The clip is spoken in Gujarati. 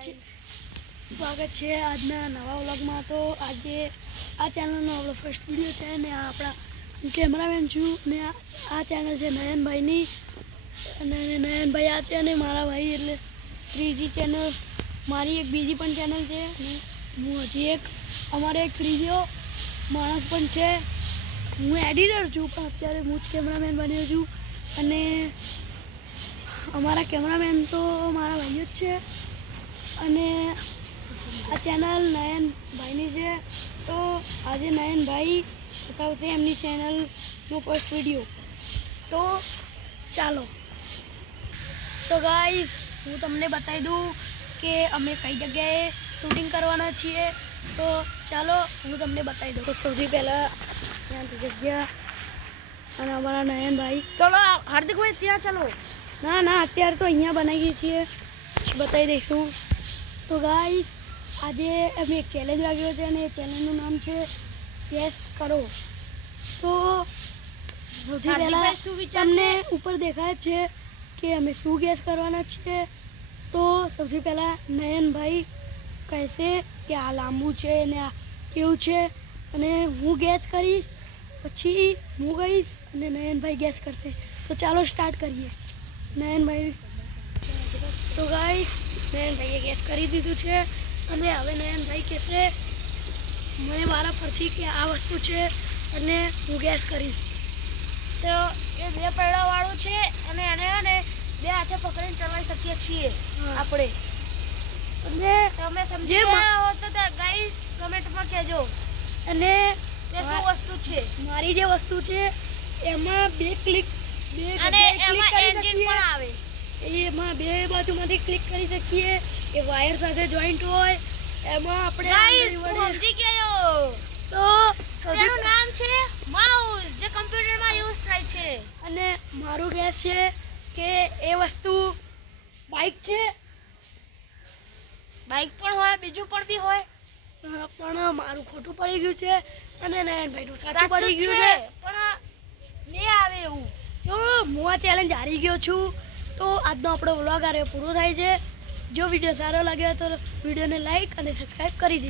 સ્વાગત છે આજના નવા વ્લોગમાં। તો આજે આ ચેનલનો આપણો ફર્સ્ટ વિડીયો છે ને આપણા કેમેરામેન છું ને આ ચેનલ છે નયનભાઈની અને નયનભાઈ આ છે અને મારા ભાઈ એટલે ત્રીજી ચેનલ મારી એક બીજી પણ ચેનલ છે અને હું હજી એક અમારે એક ત્રીજો માણસ પણ છે। હું એડિટર છું પણ અત્યારે હું જ કેમેરામેન બન્યો છું અને અમારા કેમેરામેન તો મારા ભાઈઓ જ છે અને આ ચેનલ નયનભાઈની છે। તો આજે નયનભાઈ બતાવશે એમની ચેનલનો ફર્સ્ટ વિડીયો। તો ચાલો। તો ગાઈસ હું તમને બતાવી દઉં કે અમે કઈ જગ્યાએ શૂટિંગ કરવાના છીએ। તો ચાલો હું તમને બતાવી દઉં। તો સૌથી પહેલાં ત્યાંથી જગ્યા અને અમારા નયનભાઈ ચલો હાર્દિકભાઈ ત્યાં ચલો। ના અત્યારે તો અહીંયા બનાવીએ છીએ બતાવી દઈશું। તો ગાઈસ આજે અમે એક ચેલેન્જ રાખ્યો છે અને એ ચેલેન્જનું નામ છે ગેસ કરો। તો સૌથી પહેલાં તમને ઉપર દેખાય છે કે અમે શું ગેસ કરવાના છીએ। તો સૌથી પહેલાં નયનભાઈ કહેશે કે આ લાંબુ છે ને આ કેવું છે અને હું ગેસ કરીશ પછી હું કહીશ અને નયનભાઈ ગેસ કરશે। તો ચાલો સ્ટાર્ટ કરીએ। નયનભાઈ તો ગાઈસ નયનભાઈએ ગેસ કરી દીધું છે અને હવે નયનભાઈ કહેશે મને મારા પરથી કે આ વસ્તુ છે અને હું ગેસ કરીશ। તો એ બે પૈડાવાળું છે અને એને બે હાથે પકડીને ચલાવી શકીએ છીએ આપણે। અને તમે સમજી ગયા હો તો ગાઈસ કમેન્ટમાં કહેજો અને કે શું વસ્તુ છે। મારી જે વસ્તુ છે એમાં બે અને એમાં એન્જિન પણ આવે। એમાં બે બાજુમાંથી ક્લિક કરી શકીએ એ વાયર સાથે જોઈન્ટ હોય એમાં આપણે ગાઈસ સમજી ગયો। તો તેનું નામ છે માઉસ જે કમ્પ્યુટરમાં યુઝ થાય છે। અને મારું ગેસ છે કે એ વસ્તુ બાઇક છે। બાઇક પણ હોય બીજું પણ બી હોય પણ મારું ખોટું પડી ગયું છે અને નયનભાઈનું સાચું પડી ગયું છે પણ બે આવે એવું। તો હું આ ચેલેન્જ હારી ગયો છું। તો આજનો આપણો વ્લોગ આ પૂરો થાય છે। જો વિડીયો સારો લાગ્યો તો વિડીયોને લાઈક અને સબસ્ક્રાઈબ કરી દીજો।